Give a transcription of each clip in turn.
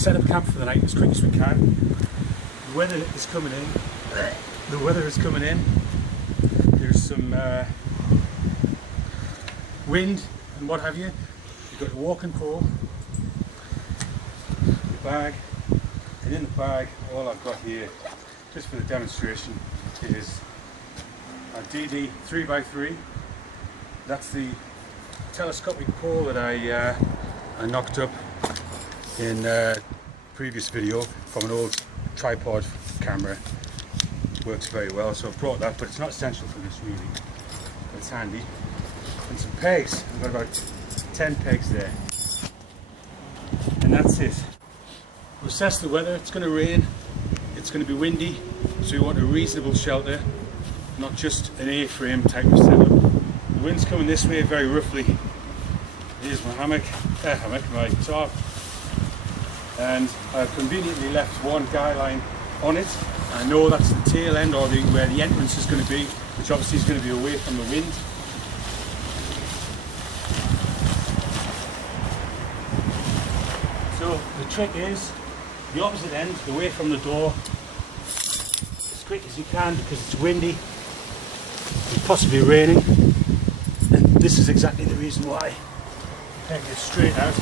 set up camp for the night as quick as we can. The weather is coming in. There's some wind and what have you. You've got a walking pole, your bag, and in the bag all I've got here, just for the demonstration, is a DD 3x3. That's the telescopic pole that I knocked up in a previous video from an old tripod camera. Works very well, so I've brought that, but it's not essential for this really, but it's handy. And some pegs. I've got about 10 pegs there, and that's it. We'll assess the weather. It's going to rain, it's going to be windy, so we want a reasonable shelter, not just an A-frame type of setup. The wind's coming this way very roughly. Here's my hammock, my tarp, and I've conveniently left one guy line on it. I know that's the tail end, or where the entrance is going to be, which obviously is going to be away from the wind. So the trick is the opposite end, away from the door, as quick as you can, because it's windy and possibly raining. And this is exactly the reason why. Peg it straight out,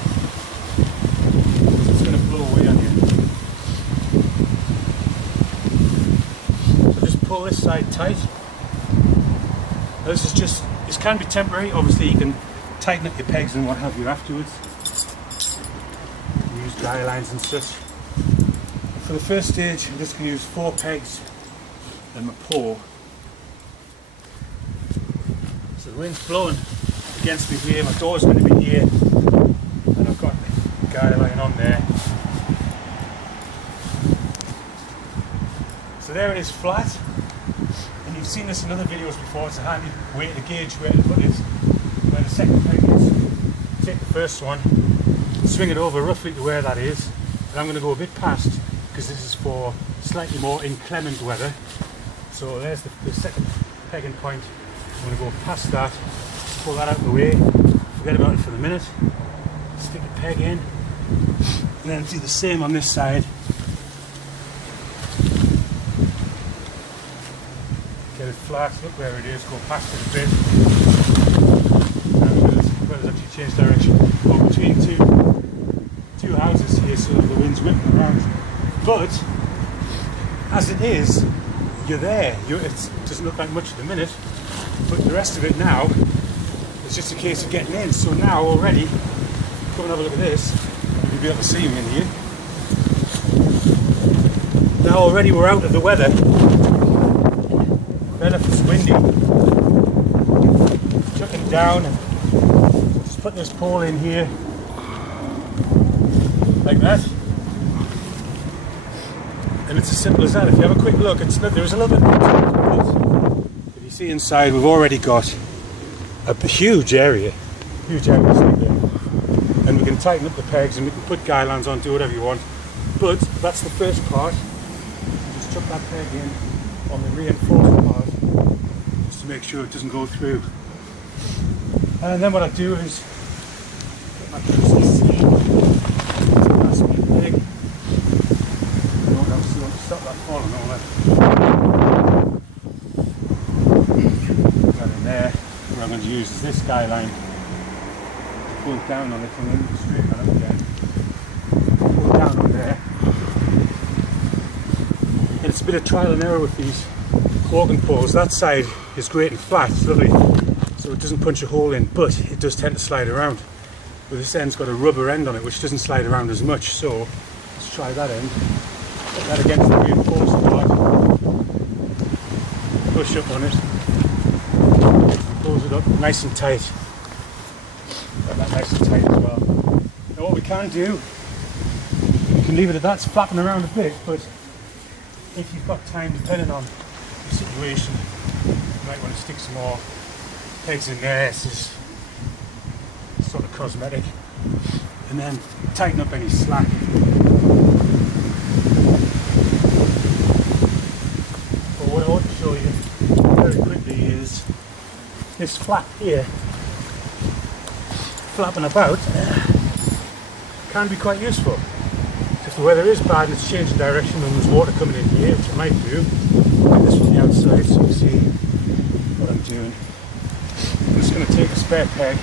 because it's going to blow away on you. So just pull this side tight. Now this can be temporary. Obviously you can tighten up your pegs and what have you afterwards. Use guy lines and such. For the first stage, I'm just going to use 4 pegs and my pole. So the wind's blowing against me here, my door's going to be here, and I've got the guy line on there. So there it is, flat, and you've seen this in other videos before. It's a handy way to gauge where to put it. Where the second peg is, take the first one, swing it over roughly to where that is, and I'm going to go a bit past, because this is for slightly more inclement weather. So there's the second pegging point. I'm going to go past that, pull that out of the way, forget about it for the minute, stick a peg in, and then do the same on this side. Get it flat, look where it is, go past it a bit, and where it's actually changed direction. Well, between two houses here, so the wind's whipping around. But as it is, you're there. It doesn't look like much at the minute, but the rest of it now is just a case of getting in. So now already, come and have a look at this. You'll be able to see me in here. Now already we're out of the weather. Then if it's windy, chuck it down and just put this pole in here, like that. And it's as simple as that. If you have a quick look, there's a little bit more to it. If you see inside, we've already got a huge area like there. And we can tighten up the pegs and we can put guy lines on, do whatever you want. But that's the first part. Just chuck that peg in on the reinforced part, just to make sure it doesn't go through. And then what I do is get my pieces, that's my peg. Stop that falling over. Got in there. What I'm going to use is this guy line. Pull down on it and then straighten that up again. Pull down on there. And it's a bit of trial and error with these walking poles. That side is great and flat, it's lovely, so it doesn't punch a hole in, but it does tend to slide around. But this end's got a rubber end on it which doesn't slide around as much, so let's try that end. Put that against the reinforced part, push up on it, close it up nice and tight. Got that nice and tight as well. Now what we can do, we can leave it at that, it's flapping around a bit, but if you've got time, depending on the situation, you might want to stick some more pegs in there. This is sort of cosmetic. And then tighten up any slack. But what I want to show you very quickly is this flap here, flapping about, can be quite useful. Just the weather is bad and it's changing direction and there's water coming in here, which it might do. Get this from the outside so you see what I'm doing. I'm just going to take a spare peg,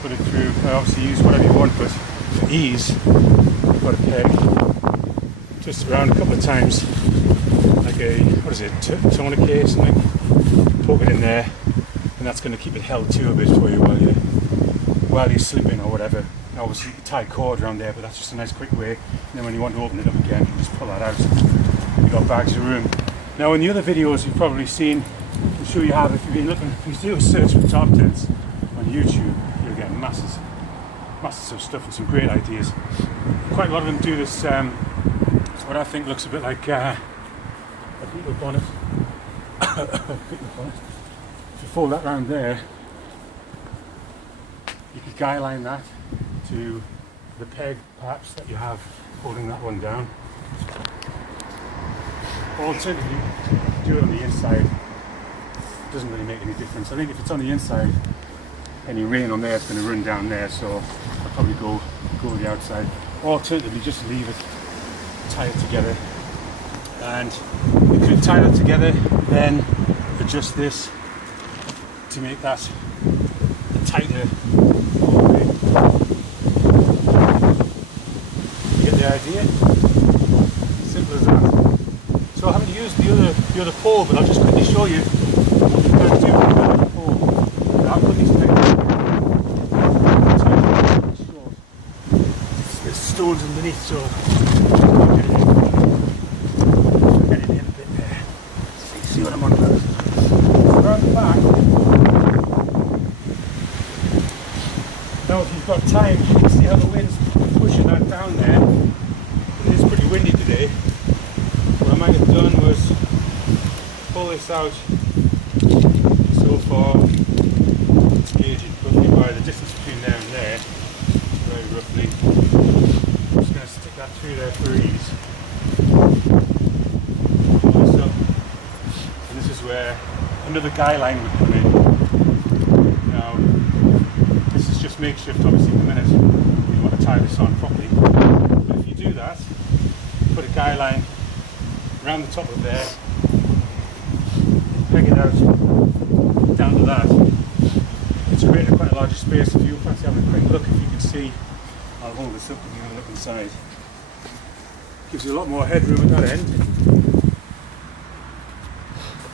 put it through. I obviously use whatever you want, but for ease, I've got a peg. Twist it around a couple of times, like a, what is it, tourniquet or something. Poke it in there, and that's going to keep it held to a bit for you while you're sleeping or whatever. Obviously you can tie a cord around there, but that's just a nice quick way. And then when you want to open it up again, you just pull that out. You've got bags of room. Now in the other videos you've probably seen, I'm sure you have, if you've been looking, if you do a search for Tarp Tents on YouTube, you'll get masses of stuff and some great ideas. Quite a lot of them do this, what I think looks a bit like a beetle bonnet. If you fold that round there, you could guy line that to the peg perhaps that you have holding that one down. Or alternatively, do it on the inside. It doesn't really make any difference. I think if it's on the inside, any rain on there is going to run down there, so I'll probably go with the outside. Or alternatively, just leave it, tie it together. And if you tie that together, then adjust this to make that tighter. You get the idea? Simple as that. So I haven't used the other pole, but I'll just quickly show you what you can do with the other pole. I'll put these pegs short. There's stones underneath, so get it in a bit there. So you see what I'm on about. Around the back. Now if you've got time, you can see how the wind's pushing that down there. It is pretty windy today. What I might have done was pull this out so far, gauge it roughly by the distance between there and there, very roughly. I'm just going to stick that through there for ease. Pull this up, and this is where another guy line would come in. Now, this is just makeshift, obviously, in the minute you want to tie this on properly. But if you do that, put a guy line around the top of there, peg it out down to that. It's created quite a larger space. If you fancy having a quick look, if you can see, I'll hold this up and you can look inside. Gives you a lot more headroom at that end.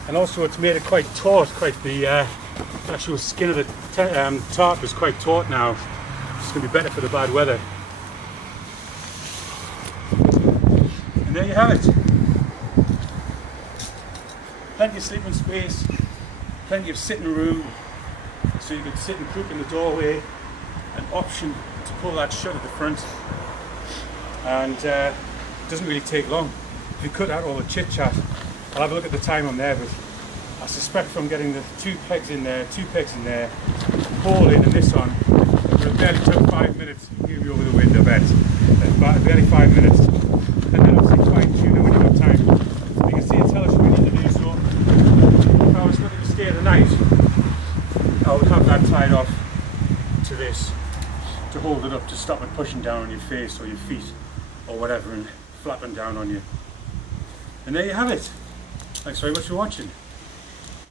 And also it's made it quite taut, the actual skin of the tarp is quite taut now. It's going to be better for the bad weather. And there you have it. Plenty of sleeping space, plenty of sitting room, so you can sit and cook in the doorway, an option to pull that shut at the front, and it doesn't really take long. If you cut out all the chit chat, I'll have a look at the time on there, but I suspect from getting the two pegs in there, pole in and this on, it barely took 5 minutes to hear me over the window bed. Barely 5 minutes, and then obviously fine tune it when you've got time. So you can see it tells you what you need to do. So if I was looking to stay the night, I would have that tied off to this to hold it up, to stop it pushing down on your face or your feet or whatever and flapping down on you. And there you have it. Thanks very much for watching.